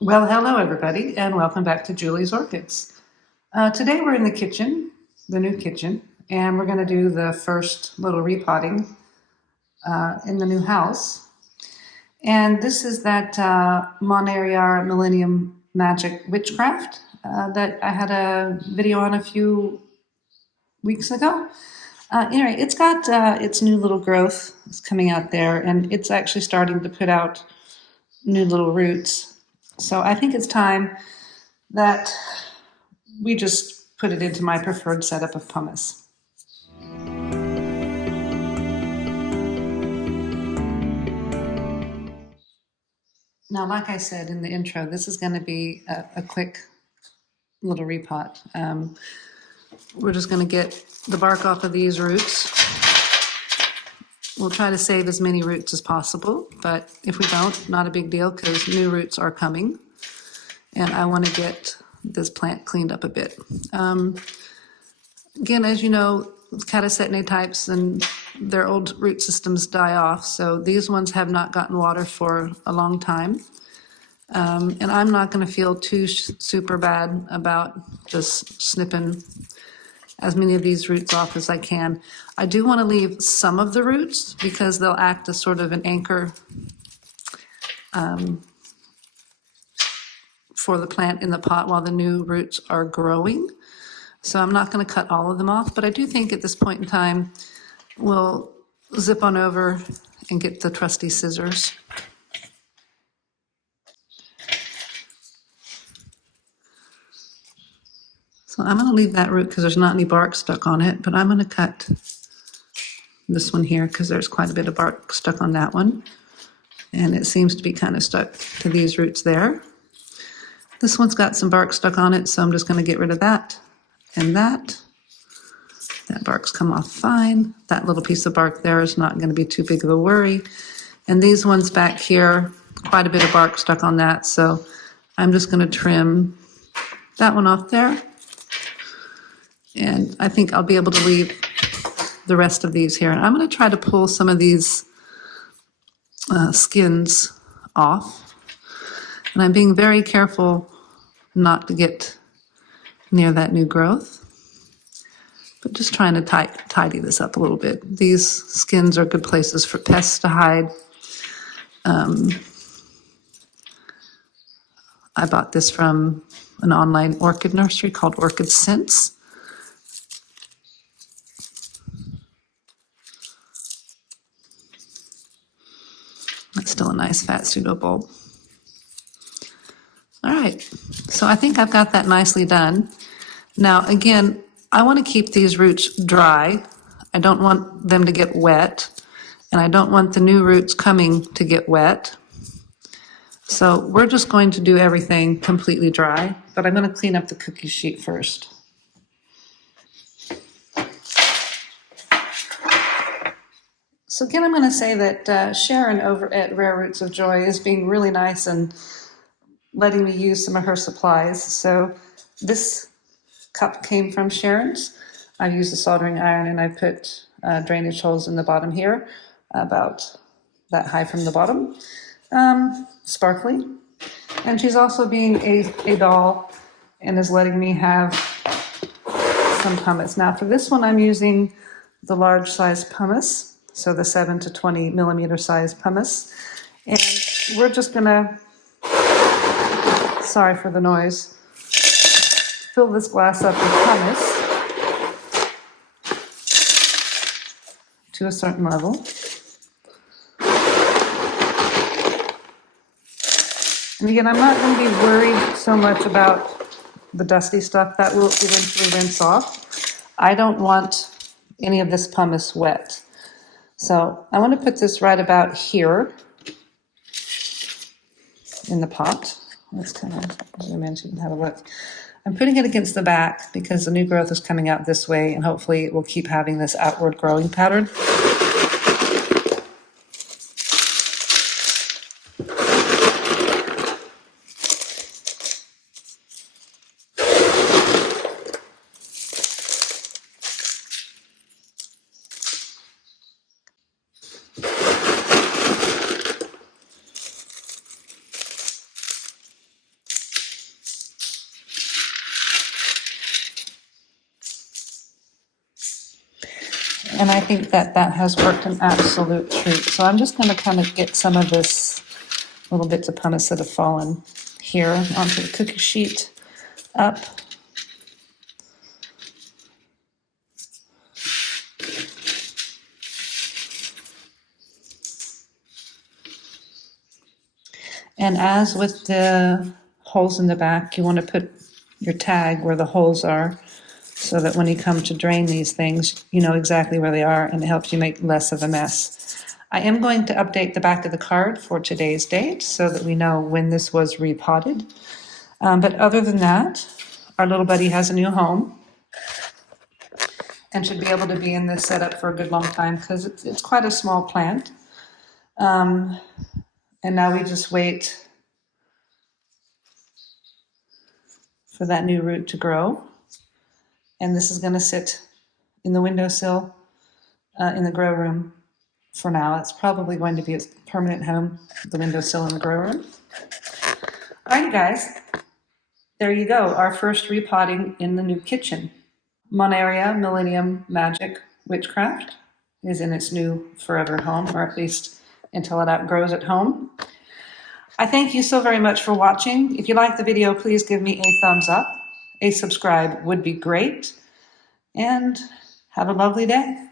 Well, hello everybody, and welcome back to Julie's Orchids. Today we're in the kitchen, the new kitchen, and we're going to do the first little repotting in the new house. And this is that Monnierara Millennium Magic witchcraft that I had a video on a few weeks ago. Anyway, it's got its new little growth is coming out there, and it's actually starting to put out new little roots. So I think it's time that we just put it into my preferred setup of pumice. Now, like I said in the intro, this is going to be a quick little repot. We're just going to get the bark off of these roots. We'll try to save as many roots as possible, but if we don't, not a big deal because new roots are coming. And I want to get this plant cleaned up a bit. Again, as you know, catasetum types and their old root systems die off, so these ones have not gotten water for a long time. And I'm not going to feel too super bad about just snipping as many of these roots off as I can. I do want to leave some of the roots because they'll act as sort of an anchor for the plant in the pot while the new roots are growing. So I'm not going to cut all of them off, but I do think at this point in time, we'll zip on over and get the trusty scissors. So I'm going to leave that root because there's not any bark stuck on it, but I'm going to cut this one here because there's quite a bit of bark stuck on that one. And it seems to be kind of stuck to these roots there. This one's got some bark stuck on it, so I'm just going to get rid of that and that. That bark's come off fine. That little piece of bark there is not going to be too big of a worry. And these ones back here, quite a bit of bark stuck on that, so I'm just going to trim that one off there. And I think I'll be able to leave the rest of these here. And I'm going to try to pull some of these skins off. And I'm being very careful not to get near that new growth, but just trying to tidy this up a little bit. These skins are good places for pests to hide. I bought this from an online orchid nursery called Orchids. That's still a nice fat pseudobulb. All right, so I think I've got that nicely done. Now, again, I want to keep these roots dry. I don't want them to get wet, and I don't want the new roots coming to get wet. So we're just going to do everything completely dry, but I'm going to clean up the cookie sheet first. So again, I'm going to say that Sharon over at Rare Roots of Joy is being really nice and letting me use some of her supplies. So this cup came from Sharon's. I've used a soldering iron and I put drainage holes in the bottom here, about that high from the bottom, sparkly. And she's also being a doll and is letting me have some pumice. Now for this one, I'm using the large size pumice. So the 7 to 20 millimeter size pumice. And we're just gonna, sorry for the noise, fill this glass up with pumice to a certain level. And again, I'm not gonna be worried so much about the dusty stuff. That will eventually rinse off. I don't want any of this pumice wet. So I want to put this right about here in the pot. Let's kind of zoom in so you can have a look. I'm putting it against the back because the new growth is coming out this way, and hopefully it will keep having this outward growing pattern. And I think that that has worked an absolute treat. So I'm just going to kind of get some of this little bits of pumice that have fallen here onto the cookie sheet up. And as with the holes in the back, you want to put your tag where the holes are so that when you come to drain these things, you know exactly where they are and it helps you make less of a mess. I am going to update the back of the card for today's date so that we know when this was repotted. But other than that, our little buddy has a new home and should be able to be in this setup for a good long time because it's quite a small plant. And now we just wait for that new root to grow. And this is going to sit in the windowsill in the grow room for now. It's probably going to be its permanent home, the windowsill in the grow room. All right, guys, there you go. Our first repotting in the new kitchen. Monnierara Millennium Magic Witchcraft is in its new forever home, or at least until it outgrows at home. I thank you so very much for watching. If you like the video, please give me a thumbs up. A subscribe would be great. And have a lovely day.